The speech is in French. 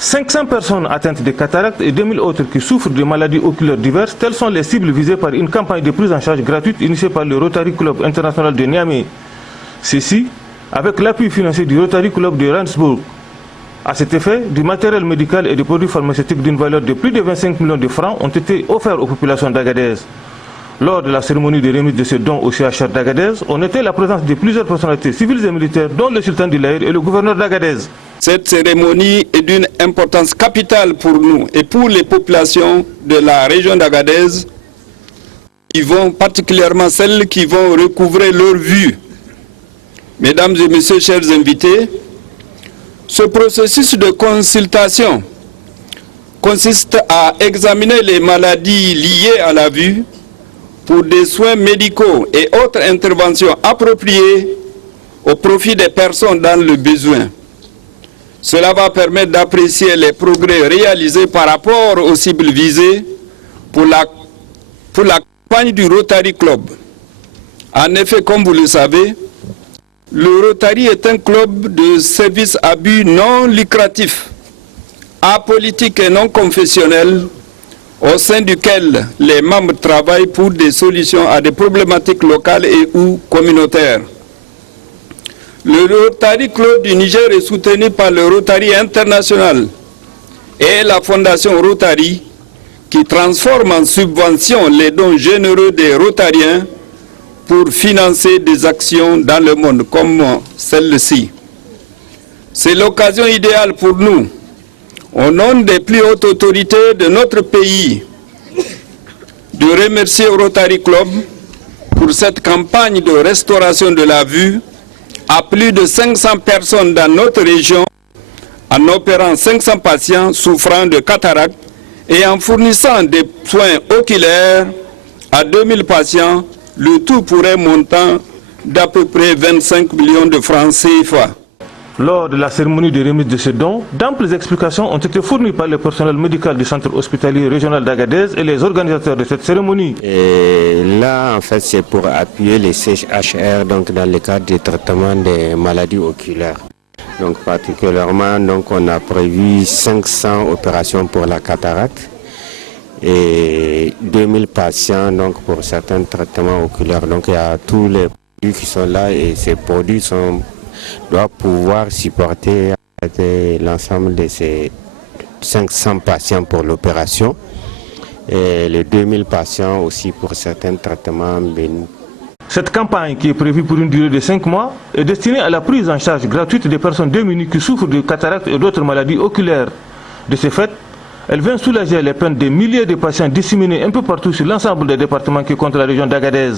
500 personnes atteintes de cataracte et 2000 autres qui souffrent de maladies oculaires diverses, telles sont les cibles visées par une campagne de prise en charge gratuite initiée par le Rotary Club International de Niamey. Ceci, avec l'appui financier du Rotary Club de Rendsburg. À cet effet, du matériel médical et des produits pharmaceutiques d'une valeur de plus de 25 millions de francs ont été offerts aux populations d'Agadez. Lors de la cérémonie de remise de ces dons au CHR d'Agadez, on notait la présence de plusieurs personnalités civiles et militaires, dont le sultan d'Ilaïr et le gouverneur d'Agadez. Cette cérémonie est d'une importance capitale pour nous et pour les populations de la région d'Agadez, particulièrement celles qui vont recouvrer leur vue. Mesdames et messieurs, chers invités, ce processus de consultation consiste à examiner les maladies liées à la vue pour des soins médicaux et autres interventions appropriées au profit des personnes dans le besoin. Cela va permettre d'apprécier les progrès réalisés par rapport aux cibles visées pour la campagne du Rotary Club. En effet, comme vous le savez, le Rotary est un club de services à but non lucratif, apolitique et non confessionnel, au sein duquel les membres travaillent pour des solutions à des problématiques locales et ou communautaires. Le Rotary Club du Niger est soutenu par le Rotary International et la Fondation Rotary qui transforme en subvention les dons généreux des Rotariens pour financer des actions dans le monde comme celle-ci. C'est l'occasion idéale pour nous, au nom des plus hautes autorités de notre pays, de remercier Rotary Club pour cette campagne de restauration de la vue à plus de 500 personnes dans notre région, en opérant 500 patients souffrant de cataracte et en fournissant des soins oculaires à 2000 patients, le tout pour un montant d'à peu près 25 millions de francs CFA. Lors de la cérémonie de remise de ces dons, d'amples explications ont été fournies par le personnel médical du centre hospitalier régional d'Agadez et les organisateurs de cette cérémonie. Et là, en fait, c'est pour appuyer les CHR donc, dans le cadre du traitement des maladies oculaires. Donc, particulièrement, donc, on a prévu 500 opérations pour la cataracte et 2000 patients donc, pour certains traitements oculaires. Donc, il y a tous les produits qui sont là et ces produits doivent pouvoir supporter l'ensemble de ces 500 patients pour l'opération et les 2000 patients aussi pour certains traitements bénis. Cette campagne, qui est prévue pour une durée de 5 mois, est destinée à la prise en charge gratuite des personnes démunies qui souffrent de cataracte et d'autres maladies oculaires. De ce fait, elle vient soulager les peines des milliers de patients disséminés un peu partout sur l'ensemble des départements qui comptent la région d'Agadez.